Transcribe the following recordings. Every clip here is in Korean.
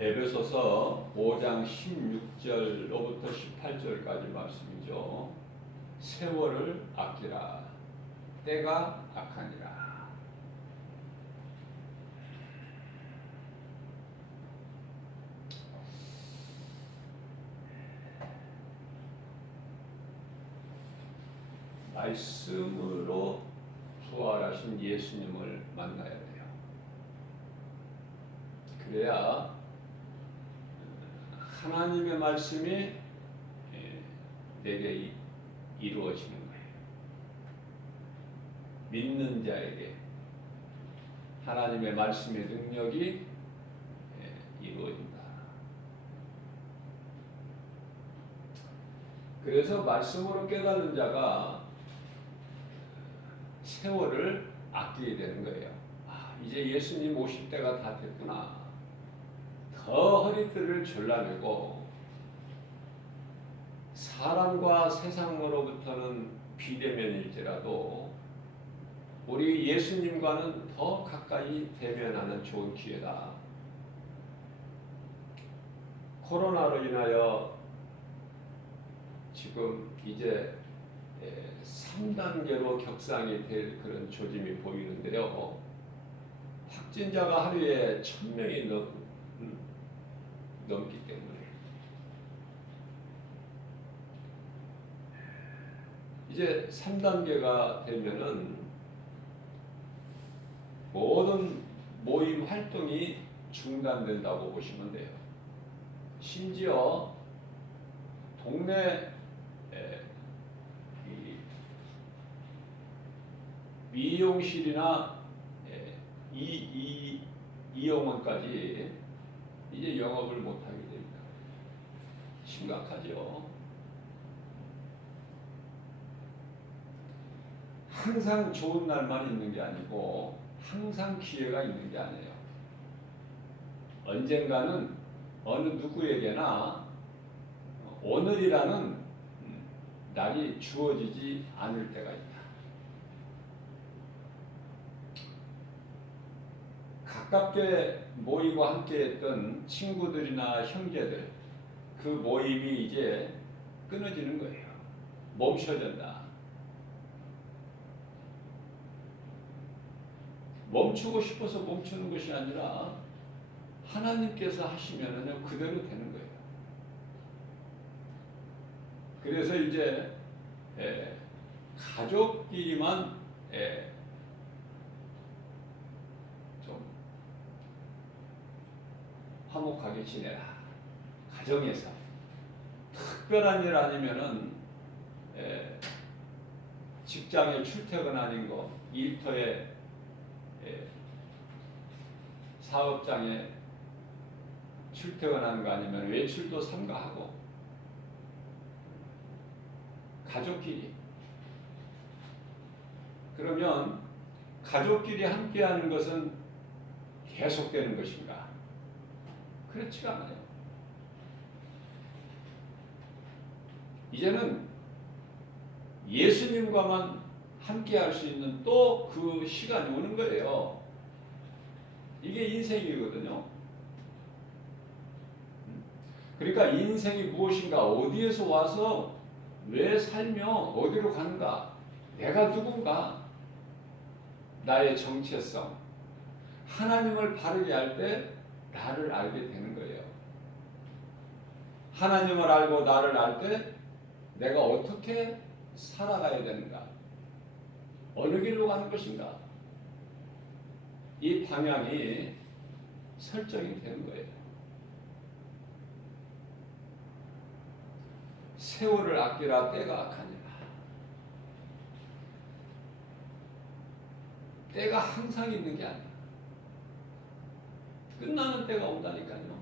에베소서 5장 16절로부터 18절까지 말씀이죠. 세월을 아끼라. 때가 악하니라. 말씀으로 부활하신 예수님을 만나야 돼요. 그래야 하나님의 말씀이 내게 이루어지는 거예요. 믿는 자에게 하나님의 말씀의 능력이 이루어진다. 그래서 말씀으로 깨달은 자가 세월을 아끼게 되는 거예요. 이제 예수님 오실 때가 다 됐구나. 더 허리띠를 졸라매고 사람과 세상으로부터는 비대면일지라도 우리 예수님과는 더 가까이 대면하는 좋은 기회다. 코로나로 인하여 지금 이제 3단계로 격상이 될 그런 조짐이 보이는데요. 확진자가 하루에 1000명이 넘기 때문에 이제 3단계가 되면은 모든 모임 활동이 중단된다고 보시면 돼요. 심지어 동네 미용실이나 이용원까지 이제 영업을 못하게 됩니다. 심각하죠. 항상 좋은 날만 있는 게 아니고 항상 기회가 있는 게 아니에요. 언젠가는 어느 누구에게나 오늘이라는 날이 주어지지 않을 때가 있다. 가깝게 모이고 함께했던 친구들이나 형제들, 그 모임이 이제 끊어지는 거예요. 멈춰진다. 멈추고 싶어서 멈추는 것이 아니라 하나님께서 하시면은 그대로 되는 거예요. 그래서 이제 가족끼리만 좀 화목하게 지내라. 가정에서 특별한 일 아니면은 직장에 출퇴근 아닌 거, 일터에 사업장에 출퇴근하는 거 아니면 외출도 삼가하고 가족끼리. 그러면 가족끼리 함께하는 것은 계속되는 것인가? 그렇지가 않아요. 이제는 예수님과만 함께할 수 있는 또 그 시간이 오는 거예요. 이게 인생이거든요. 그러니까 인생이 무엇인가, 어디에서 와서 왜 살며 어디로 가는가, 내가 누군가, 나의 정체성, 하나님을 바르게 할 때 나를 알게 되는 거예요. 하나님을 알고 나를 알 때 내가 어떻게 살아가야 되는가, 어느 길로 가는 것인가, 이 방향이 설정이 되는 거예요. 세월을 아끼라. 때가 악하니라. 때가 항상 있는 게 아니야. 끝나는 때가 온다니까요.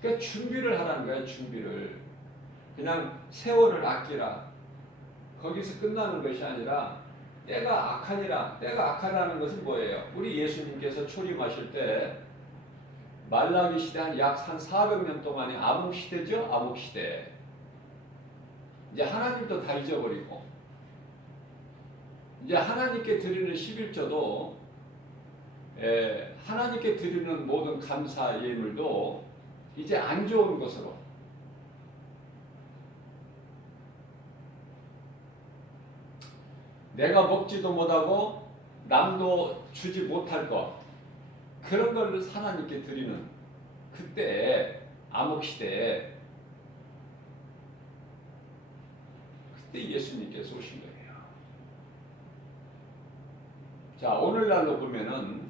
그러니까 준비를 하라는 거야. 준비를. 그냥 세월을 아끼라. 거기서 끝나는 것이 아니라 때가 악하니라. 때가 악하다는 것은 뭐예요? 우리 예수님께서 초림하실 때 말라기 시대 약 400년 동안의 암흑 시대죠. 암흑 시대. 이제 하나님도 다 잊어버리고 이제 하나님께 드리는 11조도 하나님께 드리는 모든 감사 예물도 이제 안 좋은 것으로, 내가 먹지도 못하고 남도 주지 못할 것, 그런 걸 하나님께 드리는 그때, 암흑시대에 그때 예수님께서 오신 거예요. 자, 오늘날로 보면은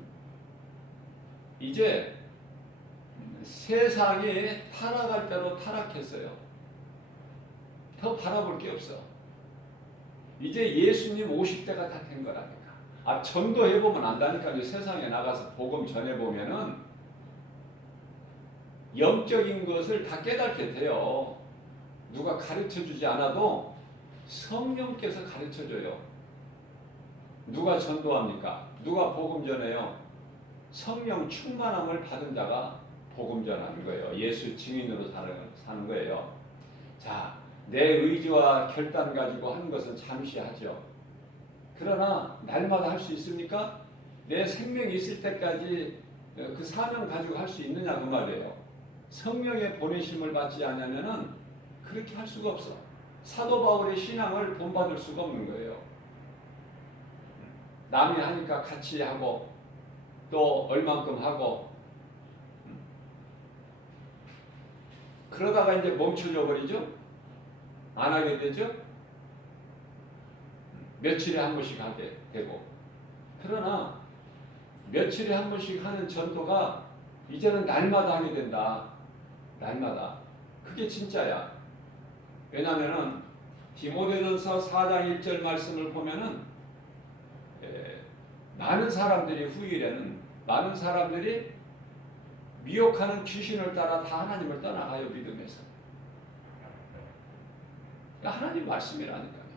이제 세상이 타락할 대로 타락했어요. 더 바라볼 게 없어. 이제 예수님 오실 때가 다 된 거라니까. 전도해보면 안다니까요. 세상에 나가서 복음 전해보면은 영적인 것을 다 깨닫게 돼요. 누가 가르쳐주지 않아도 성령께서 가르쳐줘요. 누가 전도합니까? 누가 복음 전해요? 성령 충만함을 받은 자가 복음 전하는 거예요. 예수 증인으로 사는 거예요. 자, 내 의지와 결단 가지고 하는 것은 잠시 하죠. 그러나 날마다 할 수 있습니까? 내 생명이 있을 때까지 그 사명 가지고 할 수 있느냐 그 말이에요. 성령의 보내심을 받지 않으면은 그렇게 할 수가 없어. 사도 바울의 신앙을 본받을 수가 없는 거예요. 남이 하니까 같이 하고 또 얼만큼 하고 그러다가 이제 멈춰져 버리죠. 안 하게 되죠. 며칠에 한 번씩 하게 되고. 그러나 며칠에 한 번씩 하는 전도가 이제는 날마다 하게 된다. 날마다. 그게 진짜야. 왜냐하면은 디모데전서 4장 1절 말씀을 보면은 많은 사람들이 후일에는 많은 사람들이 미혹하는 귀신을 따라 다 하나님을 떠나가요. 믿음에서. 하나님 말씀이라니까요.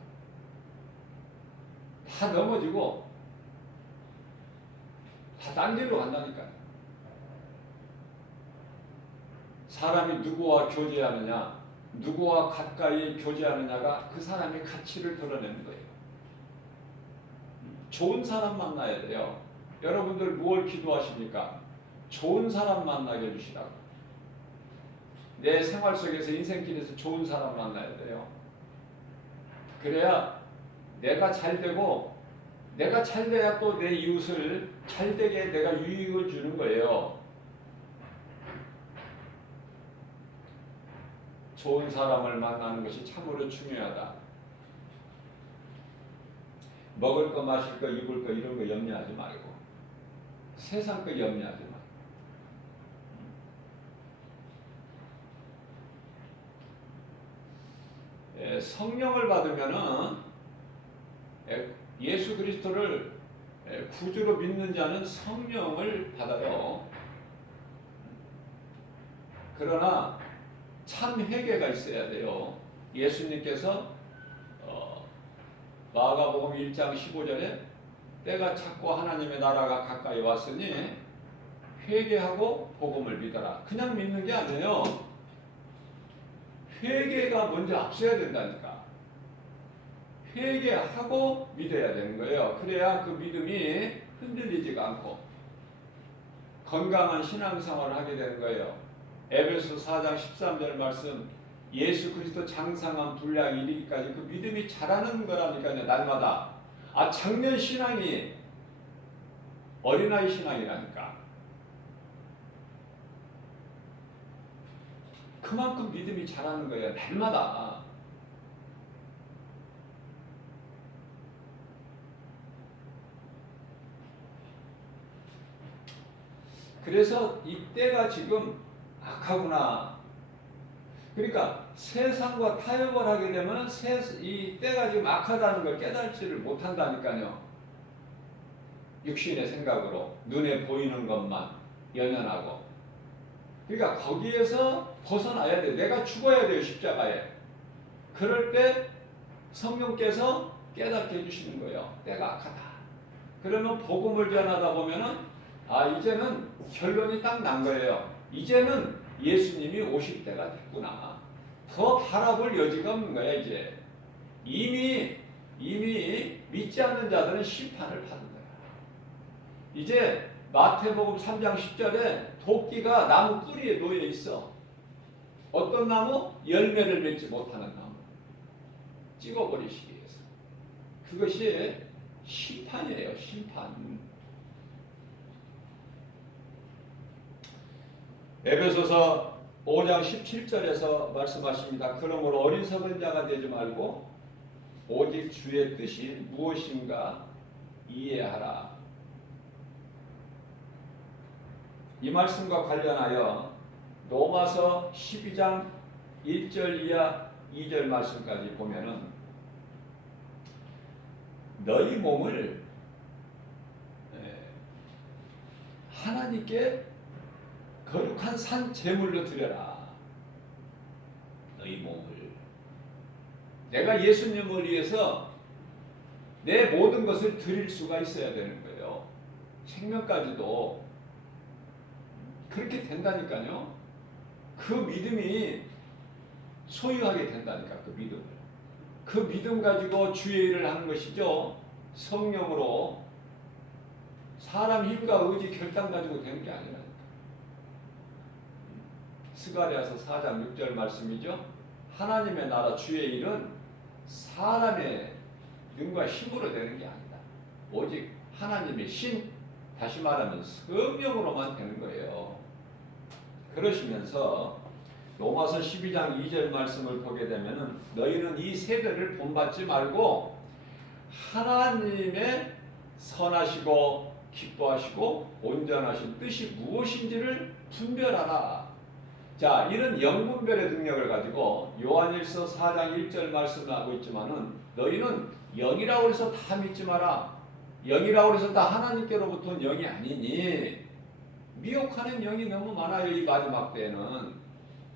다 넘어지고 다 딴 길로 간다니까요. 사람이 누구와 교제하느냐, 누구와 가까이 교제하느냐가 그 사람의 가치를 드러내는 거예요. 좋은 사람 만나야 돼요. 여러분들 무엇 기도하십니까? 좋은 사람 만나게 해주시라고. 내 생활 속에서 인생길에서 좋은 사람 만나야 돼요. 그래야 내가 잘 되고 내가 잘 돼야 또 내 이웃을 잘 되게 내가 유익을 주는 거예요. 좋은 사람을 만나는 것이 참으로 중요하다. 먹을 거, 마실 거, 입을 거 이런 거 염려하지 말고 세상 거 염려하지 말고 성령을 받으면은 예수 그리스도를 구주로 믿는 자는 성령을 받아요. 그러나 참 회개가 있어야 돼요. 예수님께서 마가복음 1장 15절에 때가 찼고 하나님의 나라가 가까이 왔으니 회개하고 복음을 믿어라. 그냥 믿는 게 아니에요. 회개가 먼저 앞서야 된다니까. 회개하고 믿어야 되는 거예요. 그래야 그 믿음이 흔들리지가 않고 건강한 신앙생활을 하게 되는 거예요. 에베소 4장 13절 말씀, 예수 그리스도 장성한 분량이 이르기까지 그 믿음이 자라는 거라니까요. 날마다. 작년 신앙이 어린아이 신앙이라니까. 그만큼 믿음이 자라는 거예요. 날마다. 그래서 이때가 지금 악하구나. 그러니까 세상과 타협을 하게 되면 이 때가 지금 악하다는 걸 깨닫지를 못한다니까요. 육신의 생각으로 눈에 보이는 것만 연연하고. 그러니까 거기에서 벗어나야 돼. 내가 죽어야 돼요. 십자가에. 그럴 때 성령께서 깨닫게 해주시는 거예요. 때가 악하다. 그러면 복음을 전하다 보면은 이제는 결론이 딱 난 거예요. 이제는 예수님이 오실 때가 됐구나. 더 바라볼 여지가 없는 거야. 이제 이미 믿지 않는 자들은 심판을 받은 거야. 이제 마태복음 3장 10절에 도끼가 나무 뿌리에 놓여 있어. 어떤 나무? 열매를 맺지 못하는 나무. 찍어버리시기 위해서. 그것이 심판이에요. 심판. 에베소서 5장 17절에서 말씀하십니다. 그러므로 어리석은 자가 되지 말고 오직 주의 뜻이 무엇인가 이해하라. 이 말씀과 관련하여 로마서 12장 1절 이하 2절 말씀까지 보면은 너희 몸을 하나님께 거룩한 산 제물로 드려라. 너희 몸을. 내가 예수님을 위해서 내 모든 것을 드릴 수가 있어야 되는 거예요. 생명까지도. 그렇게 된다니까요. 그 믿음이 소유하게 된다니까. 그 믿음을. 그 믿음 가지고 주의 일을 하는 것이죠. 성령으로. 사람 힘과 의지 결단 가지고 되는 게 아니라. 스가랴서 4장 6절 말씀이죠. 하나님의 나라 주의 일은 사람의 능과 힘으로 되는 게 아니다. 오직 하나님의 신, 다시 말하면 성령으로만 되는 거예요. 그러시면서 로마서 12장 2절 말씀을 보게 되면은 너희는 이 세대를 본받지 말고 하나님의 선하시고 기뻐하시고 온전하신 뜻이 무엇인지를 분별하라. 자, 이런 영분별의 능력을 가지고 요한일서 4장 1절 말씀을 하고 있지만은 너희는 영이라고 해서 다 믿지 마라. 영이라고 해서 다 하나님께로부터 온 영이 아니니 미혹하는 영이 너무 많아요. 이 마지막 때에는.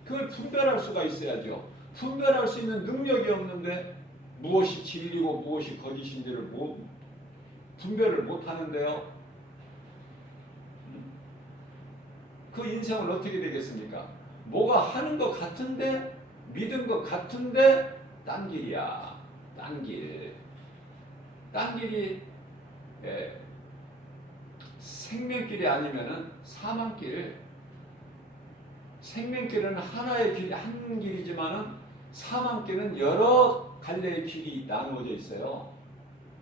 그걸 분별할 수가 있어야죠. 분별할 수 있는 능력이 없는데 무엇이 진리고 무엇이 거짓인지를 분별을 못하는데요. 그 인생은 어떻게 되겠습니까? 뭐가 하는 것 같은데 믿은 것 같은데 딴 길이야. 딴 길. 딴 길이 생명길이 아니면은 사망길. 생명길은 하나의 길, 한 길이지만은 사망길은 여러 갈래의 길이 나누어져 있어요.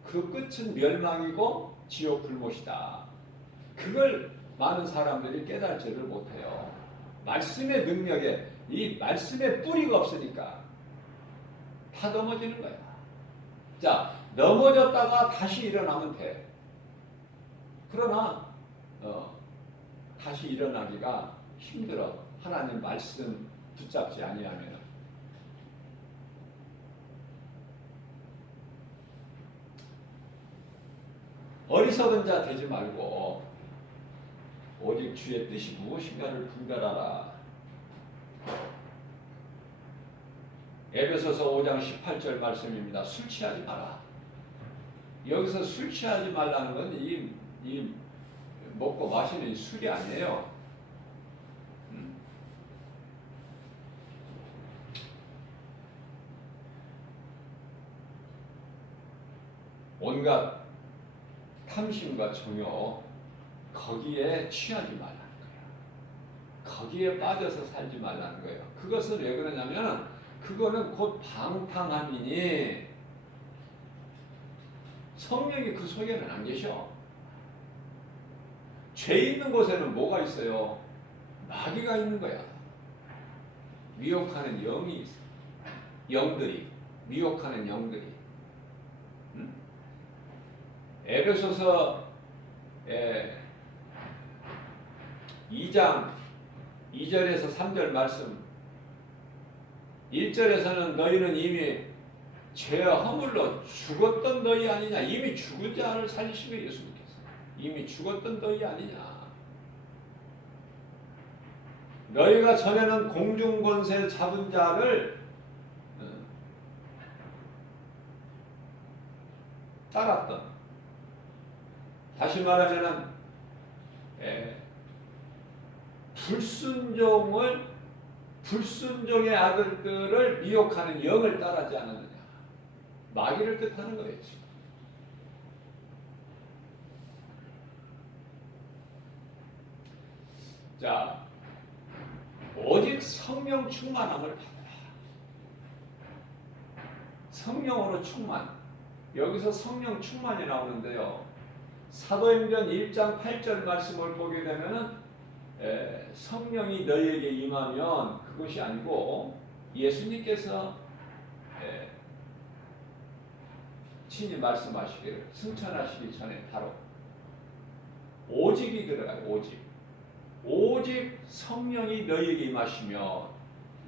그 끝은 멸망이고 지옥 불못이다. 그걸 많은 사람들이 깨달지를 못해요. 말씀의 능력에 이 말씀의 뿌리가 없으니까 다 넘어지는 거야. 자, 넘어졌다가 다시 일어나면 돼. 그러나 다시 일어나기가 힘들어. 하나님 말씀 붙잡지 아니하면. 어리석은 자 되지 말고 오직 주의 뜻이 무엇인가를 분별하라. 에베소서 5장 18절 말씀입니다. 술 취하지 마라. 여기서 술 취하지 말라는 건 이 먹고 마시는 술이 아니에요. 온갖 탐심과 정욕 거기에 취하지 말라는 거예요. 거기에 빠져서 살지 말라는 거예요. 그것은 왜 그러냐면 그거는 곧 방탕함이니 성령이 그 속에는 안 계셔. 죄 있는 곳에는 뭐가 있어요? 마귀가 있는 거야. 미혹하는 영이 있어. 영들이 미혹하는 영들이. 에베소서 2장 2절에서 3절 말씀 1절에서는 너희는 이미 죄와 허물로 죽었던 너희 아니냐. 이미 죽은 자를 살리시며 예수님께서 이미 죽었던 너희 아니냐. 너희가 전에는 공중권세 잡은 자를 따랐던, 다시 말하면은 불순종의 아들들을 미혹하는 영을 따르지 않았느냐. 마귀를 뜻하는 거예요. 자, 오직 성령 충만함을 받아라. 성령으로 충만. 여기서 성령 충만이 나오는데요. 사도행전 1장 8절 말씀을 보게 되면은 성령이 너희에게 임하면 그것이 아니고 예수님께서 친히 말씀하시기를 승천하시기 전에 바로 오직이 들어가요. 오직 성령이 너희에게 임하시며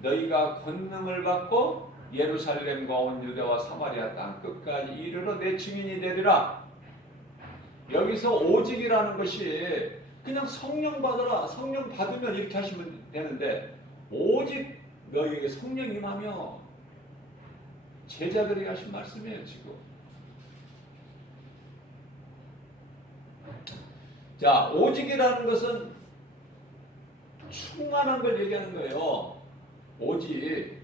너희가 권능을 받고 예루살렘과 온 유대와 사마리아 땅 끝까지 이르러 내 증인이 되리라. 여기서 오직이라는 것이 그냥 성령 받으라, 성령 받으면 이렇게 하시면 되는데 오직 너희에게 성령 임하며 제자들에게 하신 말씀이에요. 지금 자, 오직이라는 것은 충만한 걸 얘기하는 거예요. 오직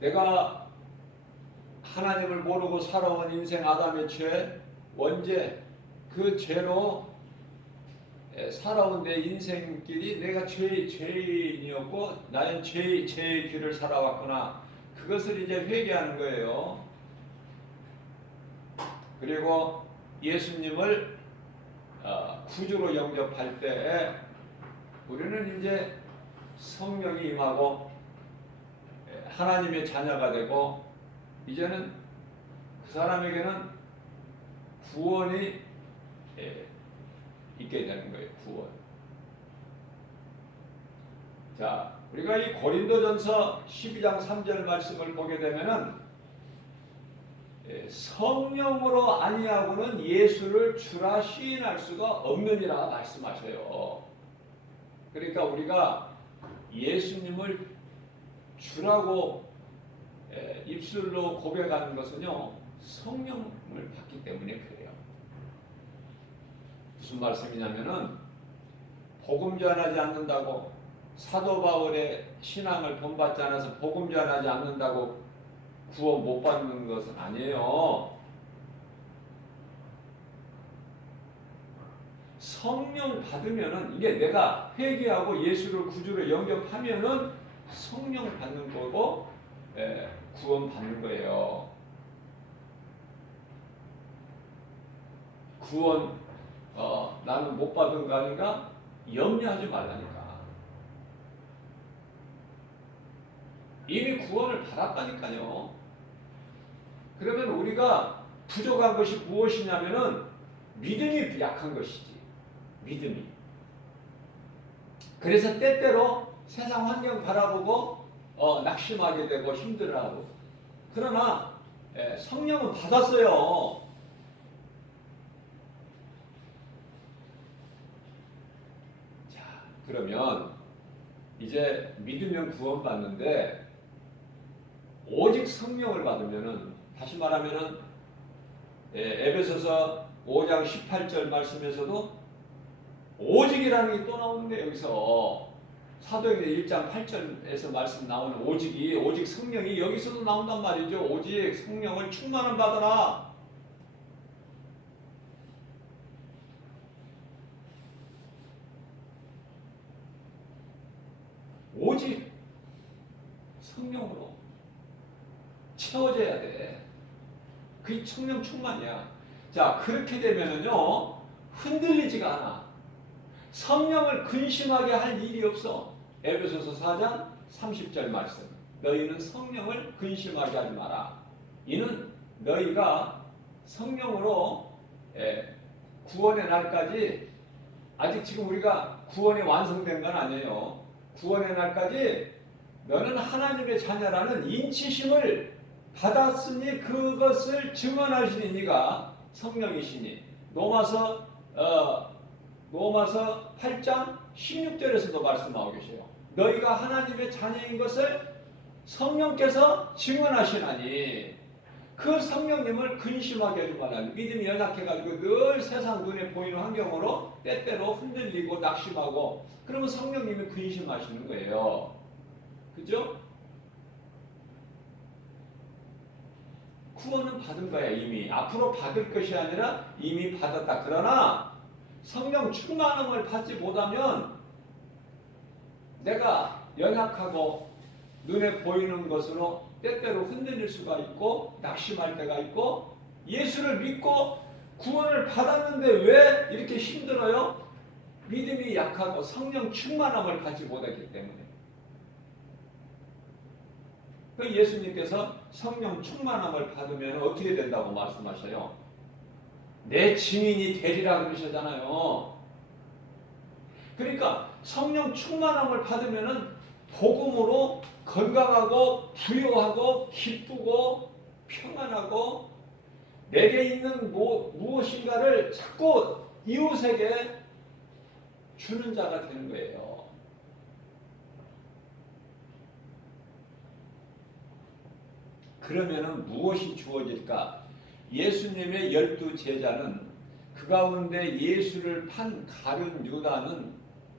내가 하나님을 모르고 살아온 인생 아담의 죄, 원죄, 그 죄로 살아온 내 인생길이 내가 죄인이었고 나는 죄의 길을 살아왔구나. 그것을 이제 회개하는 거예요. 그리고 예수님을 구주로 영접할 때 우리는 이제 성령이 임하고 하나님의 자녀가 되고 이제는 그 사람에게는 구원이 있게 되는 거예요. 구원. 자, 우리가 이 고린도전서 12장 3절 말씀을 보게 되면은 성령으로 아니하고는 예수를 주라 시인할 수가 없느니라 말씀하셔요. 그러니까 우리가 예수님을 주라고 입술로 고백하는 것은요, 성령을 받기 때문에 그래요. 무슨 말씀이냐면은 복음 전하지 않는다고 사도 바울의 신앙을 본받지 않아서 복음 전하지 않는다고 구원 못 받는 것은 아니에요. 성령 받으면은 이게 내가 회개하고 예수를 구주로 영접하면은 성령 받는 거고 구원 받는 거예요. 구원 나는 못 받은 거 아닌가? 염려하지 말라니까. 이미 구원을 받았다니까요. 그러면 우리가 부족한 것이 무엇이냐면은 믿음이 약한 것이지. 믿음이. 그래서 때때로 세상 환경 바라보고 낙심하게 되고 힘들어하고. 그러나 성령은 받았어요. 자, 그러면 이제 믿으면 구원받는데 오직 성령을 받으면은 다시 말하면은 에베소서 5장 18절 말씀에서도 오직이라는 게 또 나오는데 여기서 사도행전 1장 8절에서 말씀 나오는 오직 성령이 여기서도 나온단 말이죠. 오직 성령을 충만을 받아라. 오직 성령으로 채워져야 돼. 그게 성령 충만이야. 자, 그렇게 되면은요, 흔들리지가 않아. 성령을 근심하게 할 일이 없어. 에베소서 4장 30절 말씀. 너희는 성령을 근심하게 하지 마라. 이는 너희가 성령으로 구원의 날까지 아직 지금 우리가 구원이 완성된 건 아니에요. 구원의 날까지 너는 하나님의 자녀라는 인치심을 받았으니 그것을 증언하시니 네가 성령이시니. 로마서 8장 16절에서도 말씀하고 계세요. 너희가 하나님의 자녀인 것을 성령께서 증언하시나니 그 성령님을 근심하게 하지 말라. 믿음이 연약해가지고 늘 세상 눈에 보이는 환경으로 때때로 흔들리고 낙심하고 그러면 성령님이 근심하시는 거예요. 그죠? 구원은 받은 거야 이미. 앞으로 받을 것이 아니라 이미 받았다. 그러나 성령 충만함을 받지 못하면 내가 연약하고 눈에 보이는 것으로 때때로 흔들릴 수가 있고 낙심할 때가 있고 예수를 믿고 구원을 받았는데 왜 이렇게 힘들어요? 믿음이 약하고 성령 충만함을 받지 못했기 때문에. 예수님께서 성령 충만함을 받으면 어떻게 된다고 말씀하셔요? 내 증인이 되리라 그러셨잖아요. 그러니까 성령 충만함을 받으면은 복음으로 건강하고 부유하고 기쁘고 평안하고 내게 있는 무엇인가를 자꾸 이웃에게 주는 자가 되는 거예요. 그러면은 무엇이 주어질까? 예수님의 12 제자는 그 가운데 예수를 판 가룟 유다는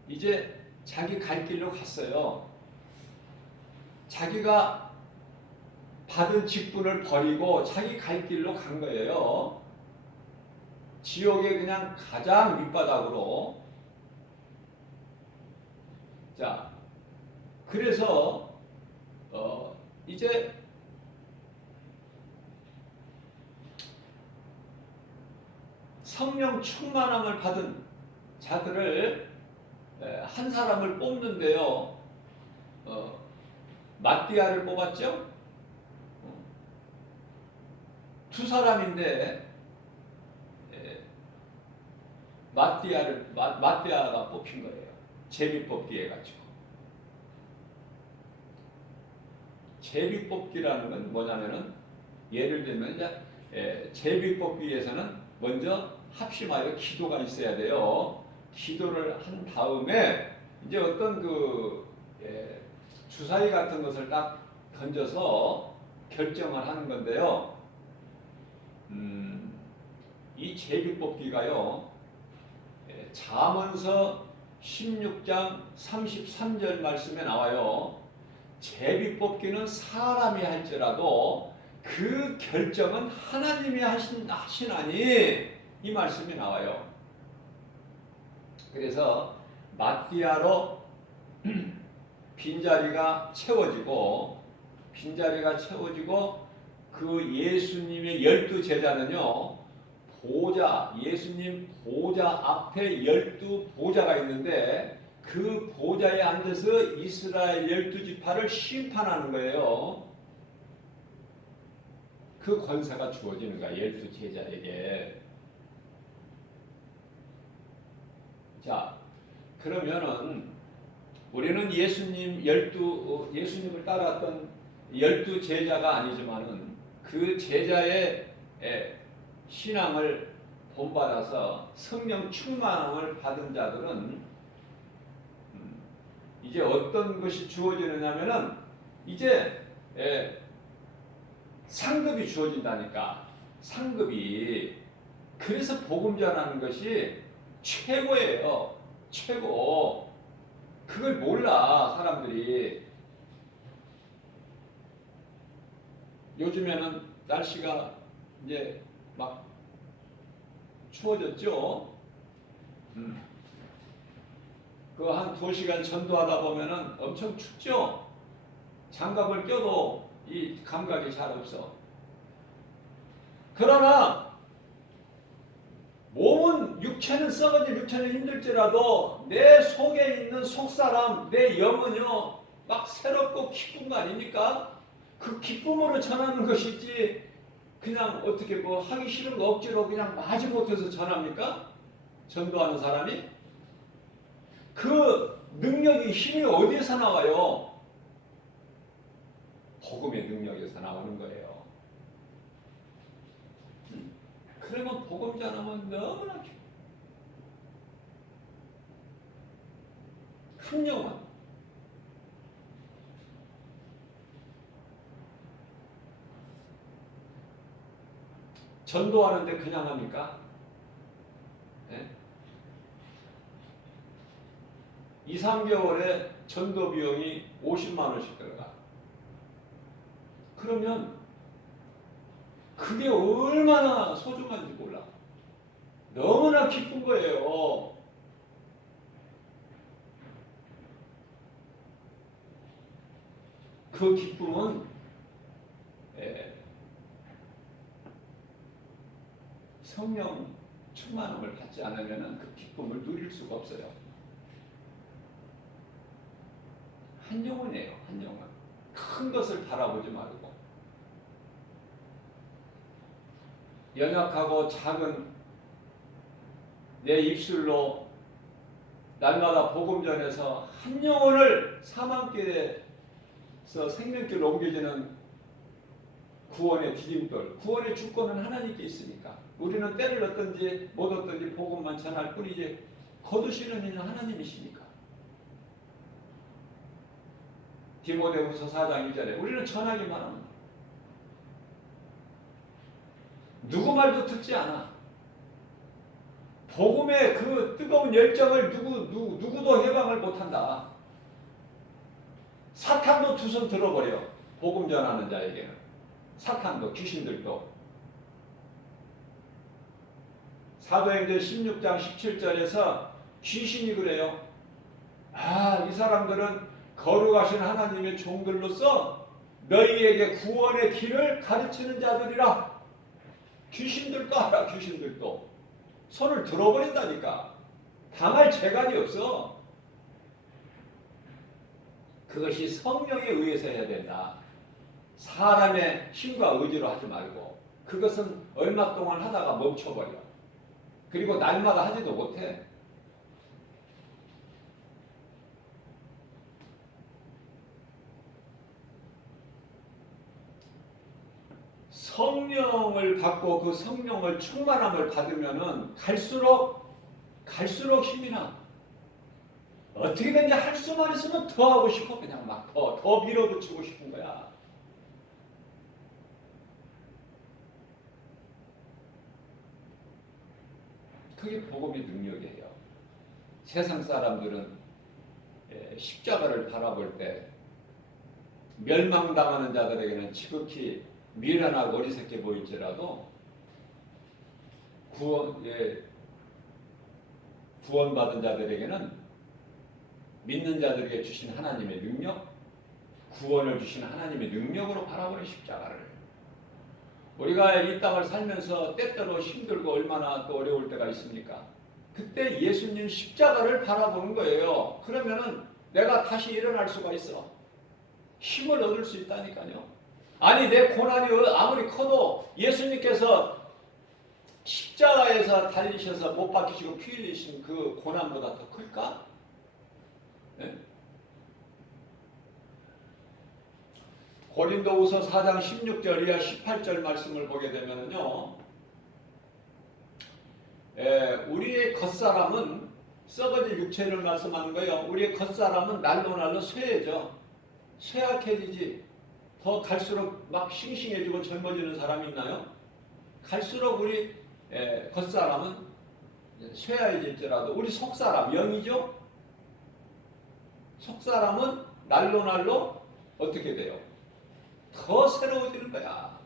이제 자기 갈 길로 갔어요. 자기가 받은 직분을 버리고 자기 갈 길로 간 거예요. 지옥의 그냥 가장 밑바닥으로. 자, 그래서 이제 성령 충만함을 받은 자들을 한 사람을 뽑는데요. 마띠아를 뽑았죠. 두 사람인데 마띠아가 뽑힌 거예요. 제비뽑기 해가지고. 제비뽑기라는 건 뭐냐면은 예를 들면 이제 제비뽑기에서는 먼저 합심하여 기도가 있어야 돼요. 기도를 한 다음에 이제 어떤 주사위 같은 것을 딱 던져서 결정을 하는 건데요. 이 제비뽑기가요. 잠언서 16장 33절 말씀에 나와요. 제비뽑기는 사람이 할지라도 그 결정은 하나님이 하시나니 이 말씀이 나와요. 그래서 마띠아로 빈자리가 채워지고 그 예수님의 12 제자는요. 예수님 보좌 앞에 12 보좌가 있는데 그 보좌에 앉아서 이스라엘 12지파를 심판하는 거예요. 그 권세가 주어지는 거야, 12 제자에게. 자, 그러면은 우리는 예수님을 따랐던 12 제자가 아니지만은 그 제자의 신앙을 본받아서 성령 충만함을 받은 자들은 이제 어떤 것이 주어지느냐면은 이제 상급이 주어진다니까. 상급이. 그래서 복음 전하는 것이 최고예요. 최고. 그걸 몰라 사람들이. 요즘에는 날씨가 이제 막 추워졌죠. 그 한 2시간 전도하다 보면은 엄청 춥죠. 장갑을 껴도 이 감각이 잘 없어. 그러나 몸은 육체는 썩어진 육체는 힘들지라도 내 속에 있는 속사람, 내 영은요 막 새롭고 기쁜 거 아닙니까? 그 기쁨으로 전하는 것이지 그냥 어떻게 뭐 하기 싫은 거 억지로 그냥 마지못해서 전합니까? 전도하는 사람이? 그 능력이 힘이 어디에서 나와요? 복음의 능력에서 나오는 거예요. 그러면 복음 전하면 너무나 큰 영혼. 전도하는데 그냥 합니까? 네? 2, 3개월에 전도 비용이 50만 원씩 들어가. 그러면 그게 얼마나 소중한지 몰라. 너무나 기쁜 거예요. 그 기쁨은 성령 충만함을 받지 않으면 그 기쁨을 누릴 수가 없어요. 한 영혼이에요. 한 영혼. 큰 것을 바라보지 말고 연약하고 작은 내 입술로 날마다 복음 전해서 한 영혼을 사망길에서 생명길로 옮겨지는 구원의 디딤돌, 구원의 주권은 하나님께 있으니까 우리는 때를 얻든지 못 얻든지 복음만 전할 뿐이지 거두시는 이는 하나님이시니까. 디모데후서 4장 1절에 우리는 전하기만 합니다. 누구 말도 듣지 않아. 복음의 그 뜨거운 열정을 누구도 해방을 못한다. 사탄도 두 손 들어버려. 복음 전하는 자에게는. 사탄도 귀신들도. 사도행전 16장 17절에서 귀신이 그래요. 이 사람들은 거룩하신 하나님의 종들로서 너희에게 구원의 길을 가르치는 자들이라. 귀신들도 알아. 귀신들도. 손을 들어버린다니까. 당할 재간이 없어. 그것이 성령에 의해서 해야 된다. 사람의 힘과 의지로 하지 말고 그것은 얼마 동안 하다가 멈춰버려. 그리고 날마다 하지도 못해. 성령을 받고 그 성령을 충만함을 받으면은 갈수록 힘이 나. 어떻게든지 할 수만 있으면 더 하고 싶어. 그냥 막 더 밀어붙이고 싶은 거야. 그게 복음의 능력이에요. 세상 사람들은 십자가를 바라볼 때 멸망당하는 자들에게는 지극히 미련하고 어리석게 보일지라도 구원받은 자들에게는 믿는 자들에게 주신 하나님의 능력, 구원을 주신 하나님의 능력으로 바라보는 십자가를. 우리가 이 땅을 살면서 때때로 힘들고 얼마나 또 어려울 때가 있습니까? 그때 예수님 십자가를 바라보는 거예요. 그러면은 내가 다시 일어날 수가 있어. 힘을 얻을 수 있다니까요. 아니 내 고난이 아무리 커도 예수님께서 십자가에서 달리셔서 못 박히시고 피 흘리신 그 고난보다 더 클까? 네? 고린도후서 4장 16절 이하 18절 말씀을 보게 되면요, 우리의 겉사람은 썩어질 육체를 말씀하는 거예요. 우리의 겉사람은 날로 쇠해져. 쇠약해지지. 더 갈수록 막 싱싱해지고 젊어지는 사람이 있나요? 갈수록 우리 겉사람은 쇠해질지라도 우리 속사람, 영이죠? 속사람은 날로 어떻게 돼요? 더 새로워지는 거야.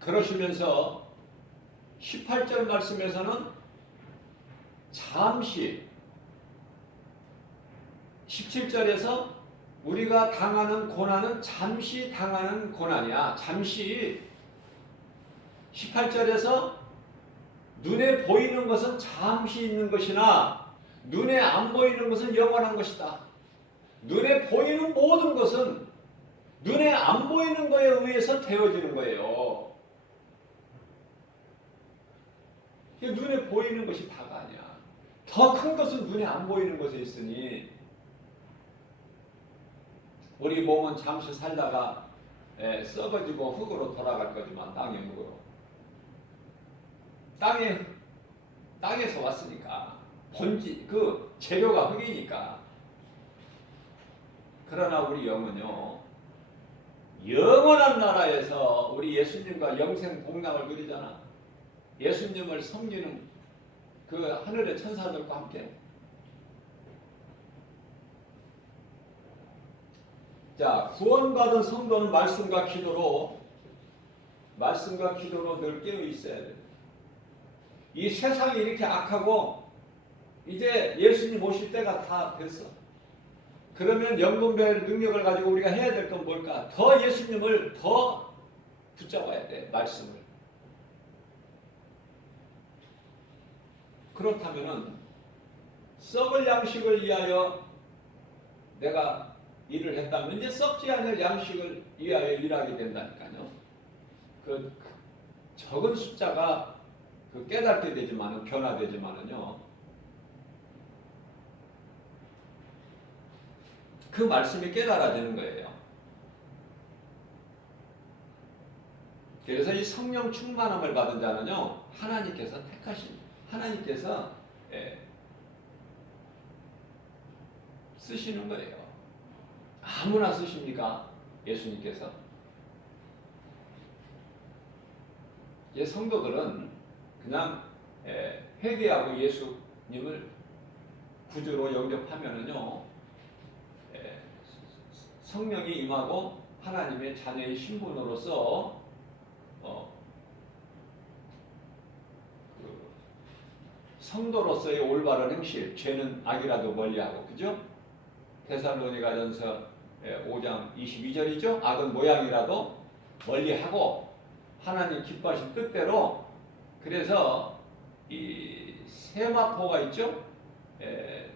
그러시면서 18절 말씀에서는 잠시 17절에서 우리가 당하는 고난은 잠시 당하는 고난이야. 잠시 18절에서 눈에 보이는 것은 잠시 있는 것이나 눈에 안 보이는 것은 영원한 것이다. 눈에 보이는 모든 것은 눈에 안 보이는 것에 의해서 되어지는 거예요. 눈에 보이는 것이 다가 아니야. 더 큰 것은 눈에 안 보이는 것에 있으니 우리 몸은 잠시 살다가 썩어지고 흙으로 돌아갈 거지만 땅의 흙으로. 땅에서 왔으니까 본질 그 재료가 흙이니까. 그러나 우리 영은요, 영원한 나라에서 우리 예수님과 영생 복락을 누리잖아. 예수님을 섬기는 그 하늘의 천사들과 함께. 자, 구원받은 성도는 말씀과 기도로 말씀과 기도로 늘 깨어 있어야 돼요. 이 세상이 이렇게 악하고 이제 예수님 오실 때가 다 됐어. 그러면 영분별 능력을 가지고 우리가 해야 될 건 뭘까? 더 예수님을 더 붙잡아야 돼. 말씀을. 그렇다면은 썩을 양식을 위하여 내가 일을 했다면 이제 썩지 않을 양식을 위하여 일하게 된다니까요. 그 적은 숫자가 그 깨닫게 되지만은 변화되지만은요. 그 말씀이 깨달아지는 거예요. 그래서 이 성령 충만함을 받은 자는요. 하나님께서 택하신 하나님께서 쓰시는 거예요. 아무나 쓰십니까? 예수님께서. 이 성도들은 그냥 회개하고 예수님을 구주로 영접하면은요. 성령이 임하고 하나님의 자녀의 신분으로서 성도로서의 올바른 행실, 죄는 악이라도 멀리하고, 그죠? 데살로니가전서 5장 22절이죠. 악은 모양이라도 멀리하고 하나님 기뻐하신 뜻대로. 그래서 이 세마포가 있죠.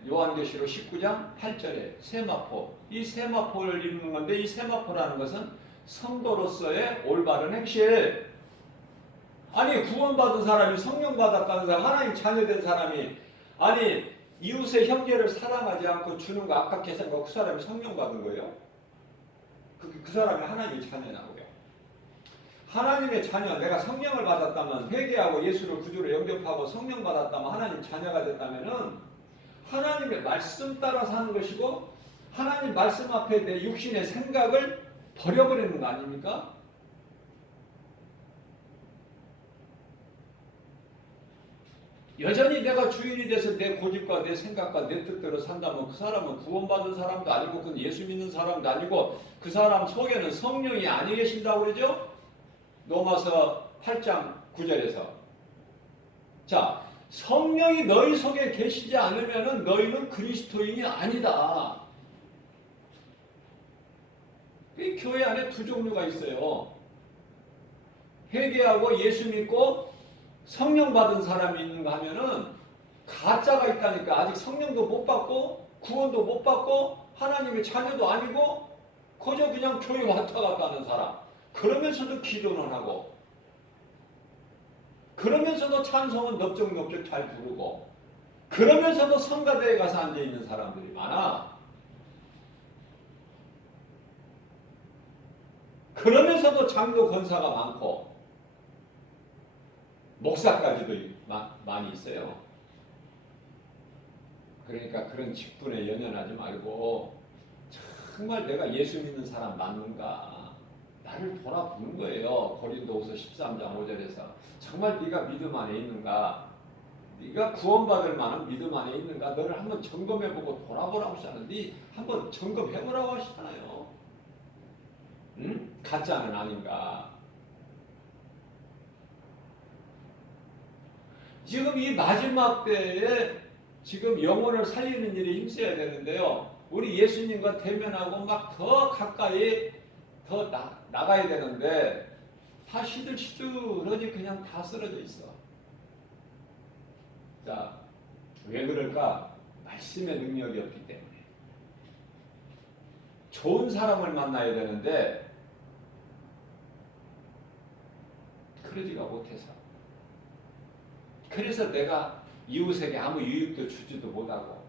요한계시록 19장 8절에 세마포, 이 세마포를 이루는 건데, 이 세마포라는 것은 성도로서의 올바른 행실. 아니 구원받은 사람이, 성령 받았다는 사람, 하나님 자녀된 사람이, 아니 이웃의 형제를 사랑하지 않고 주는 거 아깝게 생각하고 그 사람이 성령 받은 거예요? 그 사람이 하나님의 자녀냐고요. 하나님의 자녀, 내가 성령을 받았다면, 회개하고 예수를 구주로 영접하고 성령 받았다면, 하나님 자녀가 됐다면은 하나님의 말씀 따라 사는 것이고, 하나님 말씀 앞에 내 육신의 생각을 버려버리는 거 아닙니까? 여전히 내가 주인이 돼서 내 고집과 내 생각과 내 뜻대로 산다면 그 사람은 구원받은 사람도 아니고, 그건 예수 믿는 사람도 아니고, 그 사람 속에는 성령이 아니 계신다고 그러죠? 로마서 8장 9절에서. 자, 성령이 너희 속에 계시지 않으면 너희는 그리스도인이 아니다. 이 교회 안에 두 종류가 있어요. 회개하고 예수 믿고 성령 받은 사람이 있는가 하면은 가짜가 있다니까. 아직 성령도 못 받고 구원도 못 받고 하나님의 자녀도 아니고 그저 그냥 교회 왔다 갔다 하는 사람. 그러면서도 기도는 하고, 그러면서도 찬송은 넙적넙적 잘 부르고, 그러면서도 성가대에 가서 앉아있는 사람들이 많아. 그러면서도 장로 권사가 많고 목사까지도 많이 있어요. 그러니까 그런 직분에 연연하지 말고 정말 내가 예수 믿는 사람 맞는가, 나를 돌아보는 거예요. 고린도후서 13장 5절에서 정말 네가 믿음 안에 있는가, 네가 구원받을 만한 믿음 안에 있는가, 너를 한번 점검해보고 돌아보라고 하시잖아요. 네 한번 점검해보라고 하시잖아요. 응? 가짜는 아닌가. 지금 이 마지막 때에 지금 영혼을 살리는 일에 힘써야 되는데요. 우리 예수님과 대면하고 막 더 가까이 더 나가야 되는데 다 시들시들하니 그냥 다 쓰러져 있어. 자, 왜 그럴까? 말씀의 능력이 없기 때문에. 좋은 사람을 만나야 되는데 그러지가 못해서. 그래서 내가 이웃에게 아무 유익도 주지도 못하고,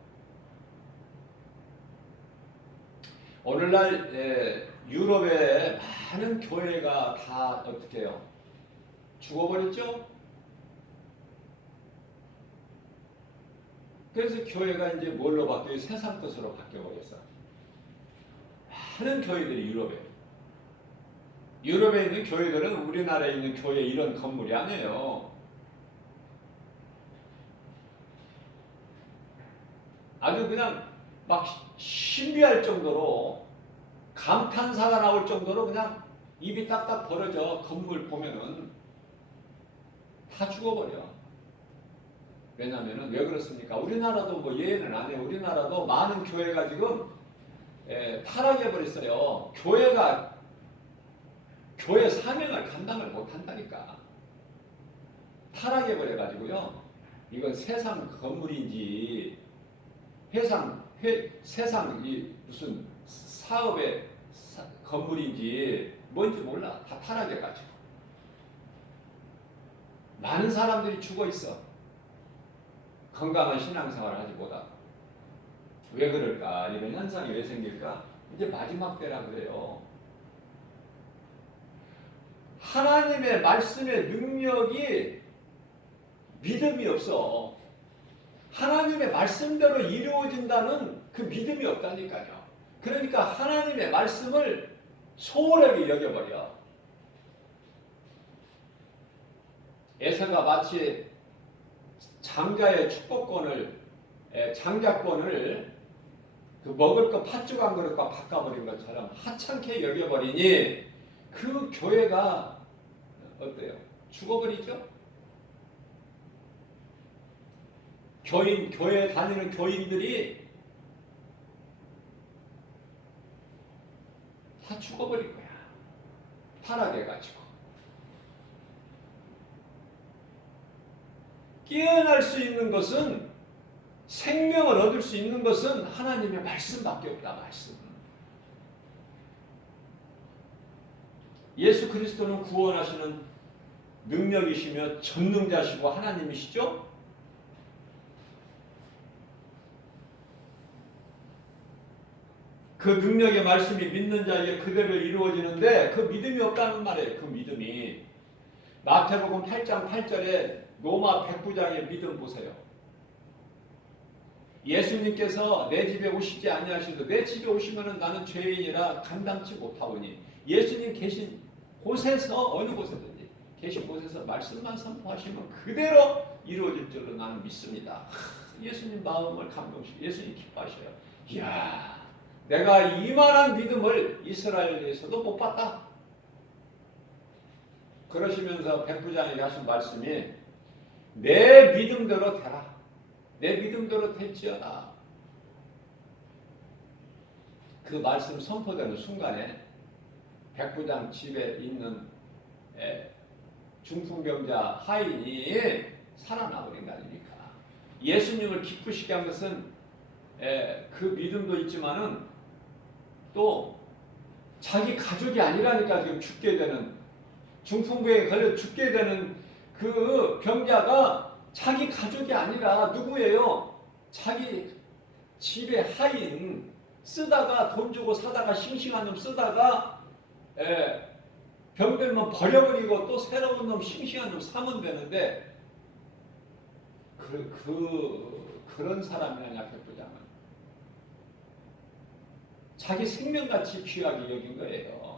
오늘날 유럽의 많은 교회가 다 어떻게 해요? 죽어버렸죠? 그래서 교회가 이제 뭘로 바뀌어요? 세상 것으로 바뀌어버렸어. 많은 교회들이 유럽에 있는 교회들은 우리나라에 있는 교회 이런 건물이 아니에요. 아주 그냥 막 신비할 정도로, 감탄사가 나올 정도로 그냥 입이 딱딱 벌어져. 건물 보면은 다 죽어버려. 왜냐면은 왜 그렇습니까? 우리나라도 뭐 예외는 안 해요. 우리나라도 많은 교회가 지금 타락해 버렸어요. 교회가 교회 사명을 감당을 못 한다니까. 타락해 버려 가지고요. 이건 세상 건물인지 세상 이 무슨 사업의 건물인지 뭔지 몰라. 다 타락해 가지고. 많은 사람들이 죽어 있어. 건강한 신앙생활을 하지 못하고. 왜 그럴까? 이런 현상이 왜 생길까? 이제 마지막 때라 그래요. 하나님의 말씀의 능력이 믿음이 없어. 하나님의 말씀대로 이루어진다는 그 믿음이 없다니까요. 그러니까 하나님의 말씀을 소홀하게 여겨버려. 에서가 마치 장자의 축복권을, 장자권을 그 먹을 거 팥죽 한 그릇과 바꿔버린 것처럼 하찮게 여겨버리니 그 교회가 어때요? 죽어버리죠? 교회 다니는 교인들이 다 죽어버릴 거야. 타락해가지고. 깨어날 수 있는 것은, 생명을 얻을 수 있는 것은 하나님의 말씀밖에 없다. 말씀. 예수 그리스도는 구원하시는 능력이시며 전능자시고 하나님이시죠? 그 능력의 말씀이 믿는 자에게 그대로 이루어지는데 그 믿음이 없다는 말이에요. 그 믿음이. 마태복음 8장 8절에 로마 백부장의 믿음 보세요. 예수님께서 내 집에 오시지 아니하시도 내 집에 오시면 나는 죄인이라 감당치 못하오니 예수님 계신 곳에서 어느 곳에든지 계신 곳에서 말씀만 선포하시면 그대로 이루어질 줄로 나는 믿습니다. 예수님 마음을 감동시키고 예수님 기뻐하셔요. 이야, 내가 이만한 믿음을 이스라엘에서도 못 봤다. 그러시면서 백부장에게 하신 말씀이 내 믿음대로 되라. 내 믿음대로 될지어다. 그 말씀 선포되는 순간에 백부장 집에 있는 중풍병자 하인이 살아나버린 거 아닙니까? 예수님을 기쁘시게 한 것은 그 믿음도 있지만은 또 자기 가족이 아니라니까 지금 죽게 되는, 중풍병에 걸려 죽게 되는 그 병자가 자기 가족이 아니라 누구예요? 자기 집에 하인, 쓰다가 돈 주고 사다가 싱싱한 놈 쓰다가 병들면 버려버리고 또 새로운 놈 싱싱한 놈 사면 되는데 그런 사람이냐 백부장은. 자기 생명같이 귀하게 여긴 거예요.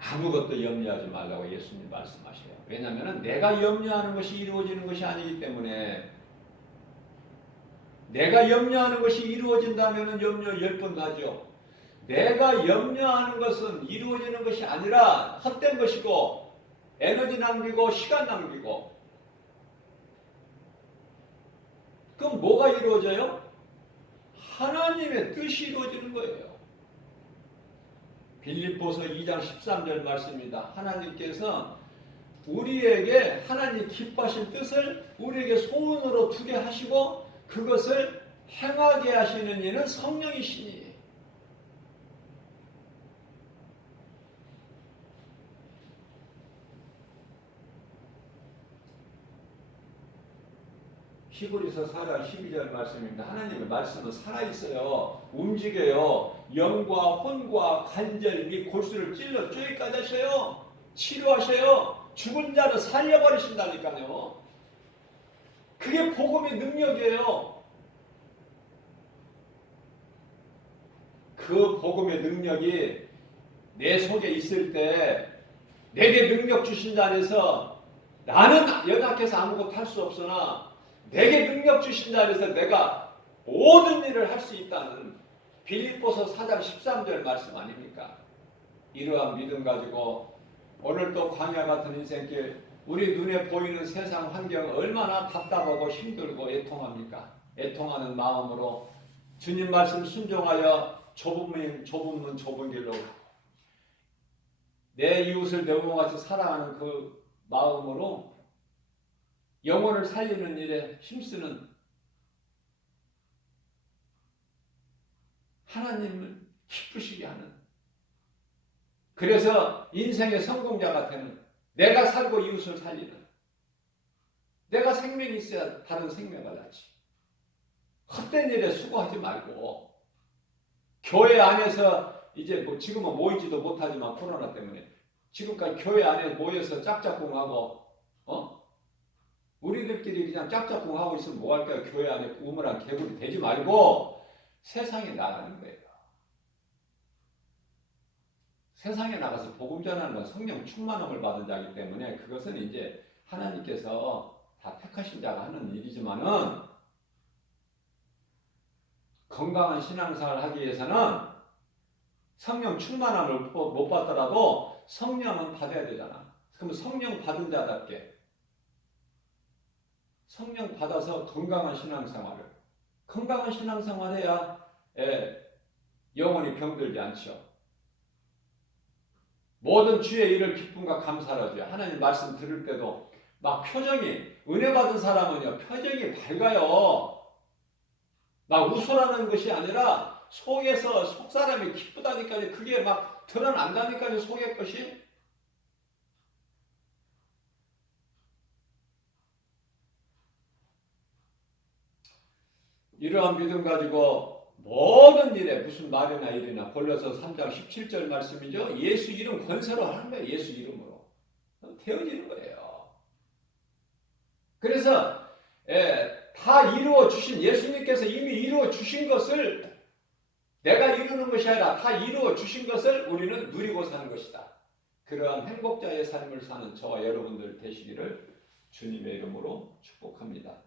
아무것도 염려하지 말라고 예수님 말씀하셔요. 왜냐하면 내가 염려하는 것이 이루어지는 것이 아니기 때문에. 내가 염려하는 것이 이루어진다면 염려 10번 하죠. 내가 염려하는 것은 이루어지는 것이 아니라 헛된 것이고 에너지 낭비고 시간 낭비고. 그럼 뭐가 이루어져요? 하나님의 뜻이 이루어지는 거예요. 빌립보서 2장 13절 말씀입니다. 하나님께서 우리에게 하나님 기뻐하신 뜻을 우리에게 소원으로 두게 하시고 그것을 행하게 하시는 이는 성령이시니. 히브리서 4장 12절 말씀입니다. 하나님의 말씀은 살아있어요. 움직여요. 영과 혼과 관절 및 골수를 찔러 쪼기까지 하셔요. 치료하셔요. 죽은 자를 살려버리신다니까요. 그게 복음의 능력이에요. 그 복음의 능력이 내 속에 있을 때 내게 능력 주신 자리에서 나는 연약해서 아무것도 할 수 없으나 내게 능력 주신 자리에서 내가 모든 일을 할 수 있다는 빌립보서 4장 13절 말씀 아닙니까? 이러한 믿음 가지고 오늘 또 광야 같은 인생길, 우리 눈에 보이는 세상 환경 얼마나 답답하고 힘들고 애통합니까? 애통하는 마음으로 주님 말씀 순종하여 좁은 좁은 길로 내 이웃을 내 몸과 같이 사랑하는 그 마음으로 영혼을 살리는 일에 힘쓰는 하나님을 기쁘시게 하는, 그래서 인생의 성공자가 되는, 내가 살고 이웃을 살리는, 내가 생명이 있어야 다른 생명을 낳지. 헛된 일에 수고하지 말고 교회 안에서 이제 뭐 지금은 모이지도 못하지만 코로나 때문에 지금까지 교회 안에 모여서 짝짝꿍하고 우리들끼리 그냥 짝짝꿍하고 있으면 뭐 할까요? 교회 안에 우물한 개구리 되지 말고 세상에 나가는 거예요. 세상에 나가서 복음 전하는 건 성령 충만함을 받은 자이기 때문에 그것은 이제 하나님께서 다 택하신 자가 하는 일이지만은 건강한 신앙생활을 하기 위해서는 성령 충만함을 못 받더라도 성령은 받아야 되잖아. 그럼 성령 받은 자답게 성령 받아서 건강한 신앙생활을 해야 영혼이 병들지 않죠. 모든 주의 일을 기쁨과 감사로 하죠. 하나님 말씀 들을 때도 막 표정이, 은혜 받은 사람은요 표정이 밝아요. 막 웃으라는 것이 아니라 속에서 속사람이 기쁘다니까요. 그게 막 드러난다니까요. 속의 것이. 이러한 믿음 가지고 모든 일에 무슨 말이나 일이나 골로새 3장 17절 말씀이죠. 예수 이름 권세로 하는 거예요. 예수 이름으로. 되어지는 거예요. 그래서 다 이루어 주신, 예수님께서 이미 이루어 주신 것을 내가 이루는 것이 아니라 다 이루어 주신 것을 우리는 누리고 사는 것이다. 그러한 행복자의 삶을 사는 저와 여러분들 되시기를 주님의 이름으로 축복합니다.